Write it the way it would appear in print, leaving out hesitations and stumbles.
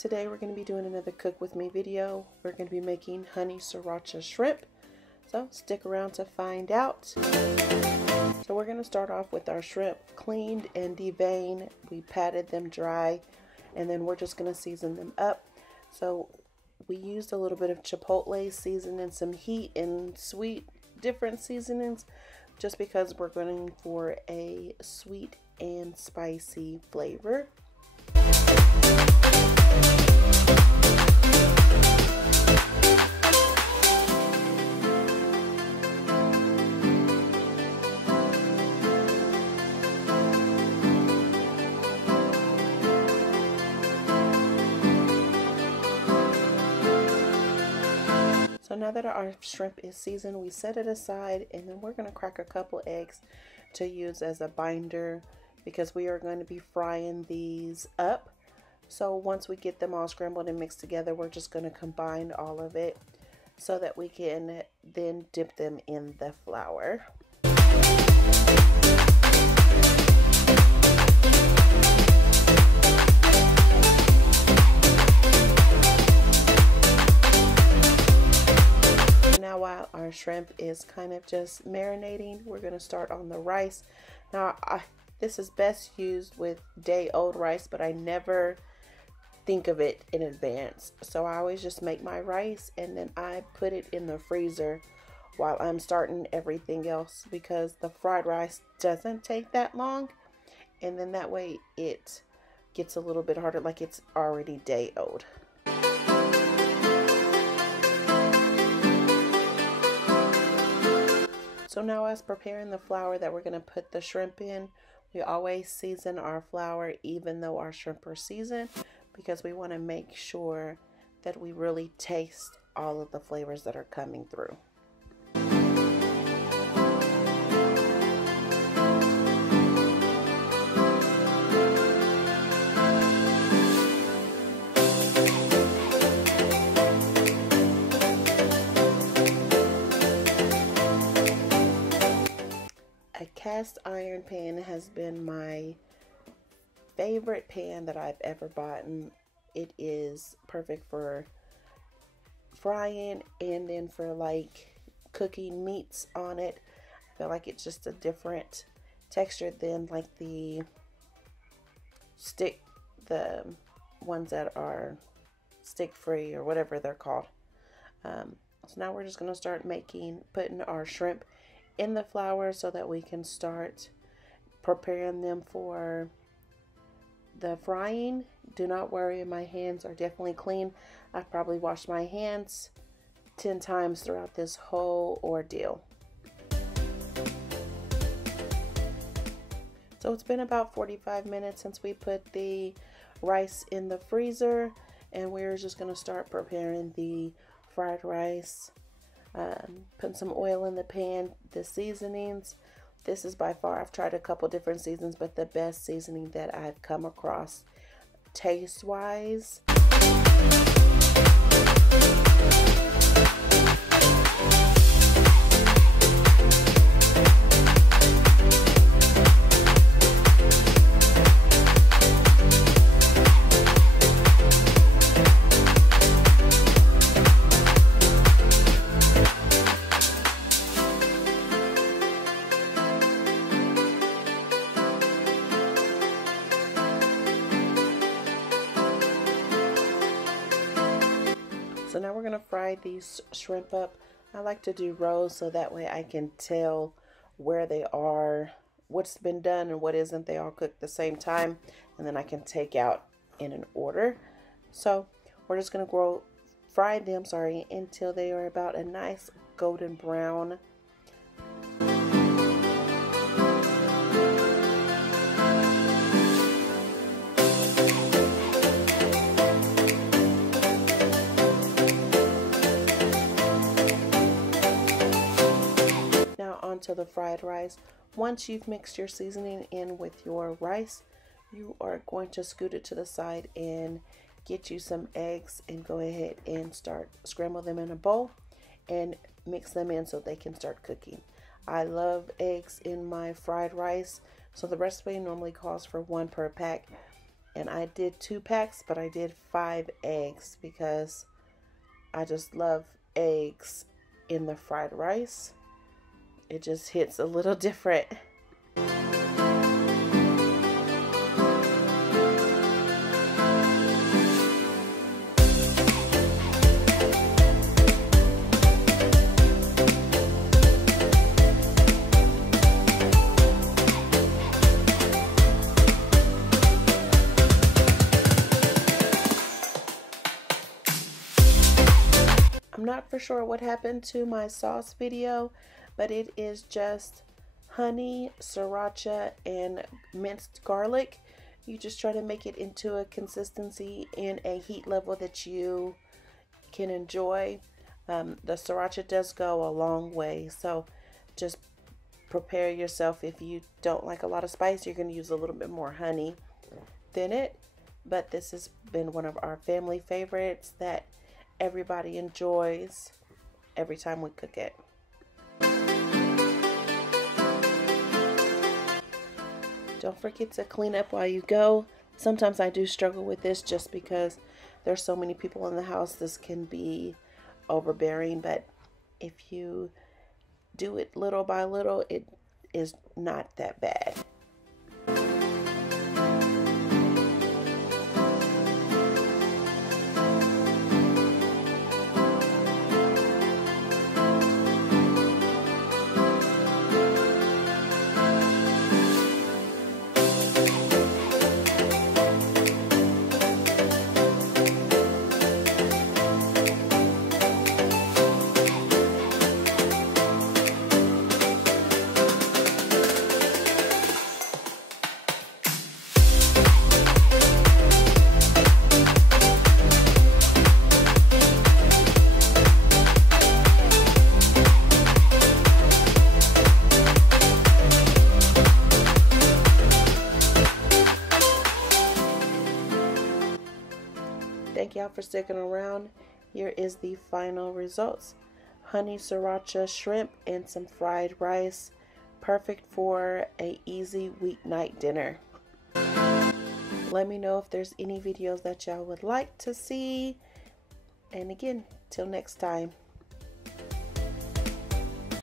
Today we're going to be doing another cook with me video. We're going to be making honey sriracha shrimp. So stick around to find out. So we're going to start off with our shrimp cleaned and deveined. We patted them dry and then we're just going to season them up. So we used a little bit of chipotle seasoning, some heat and sweet different seasonings just because we're going for a sweet and spicy flavor. So now that our shrimp is seasoned, we set it aside and then we're going to crack a couple eggs to use as a binder because we are going to be frying these up. So once we get them all scrambled and mixed together, we're just going to combine all of it so that we can then dip them in the flour. Now while our shrimp is kind of just marinating, we're going to start on the rice. Now this is best used with day-old rice, but I never think of it in advance. So I always just make my rice and then I put it in the freezer while I'm starting everything else because the fried rice doesn't take that long. And then that way it gets a little bit harder, like it's already day-old. So now as preparing the flour that we're going to put the shrimp in, we always season our flour even though our shrimp are seasoned because we want to make sure that we really taste all of the flavors that are coming through. Cast iron pan has been my favorite pan that I've ever bought. It is perfect for frying and then for like cooking meats on it. I feel like it's just a different texture than like the ones that are stick free or whatever they're called. So now we're just going to start putting our shrimp in the flour so that we can start preparing them for the frying. Do not worry, my hands are definitely clean. I've probably washed my hands 10 times throughout this whole ordeal. So it's been about 45 minutes since we put the rice in the freezer and we're just going to start preparing the fried rice. Putting some oil in the pan, the seasonings. This is by far, I've tried a couple different seasonings, but the best seasoning that I've come across taste wise. So now we're going to fry these shrimp up. I like to do rows so that way I can tell where they are, what's been done and what isn't. They all cook at the same time and then I can take out in an order. So we're just going to fry them until they are about a nice golden brown. Onto the fried rice. Once you've mixed your seasoning in with your rice, you are going to scoot it to the side and get you some eggs and go ahead and scramble them in a bowl and mix them in so they can start cooking. I love eggs in my fried rice, so the recipe normally calls for 1 per pack. And I did 2 packs, but I did 5 eggs because I just love eggs in the fried rice. It just hits a little different. I'm not for sure what happened to my sauce video, but it is just honey, sriracha, and minced garlic. You just try to make it into a consistency and a heat level that you can enjoy. The sriracha does go a long way, so just prepare yourself. If you don't like a lot of spice, you're going to use a little bit more honey than it. But this has been one of our family favorites that everybody enjoys every time we cook it. Don't forget to clean up while you go. Sometimes I do struggle with this just because there's so many people in the house. This can be overbearing, but if you do it little by little, it is not that bad. Thank y'all for sticking around. Here is the final results. Honey sriracha shrimp and some fried rice. Perfect for a easy weeknight dinner. Let me know if there's any videos that y'all would like to see. And again, till next time.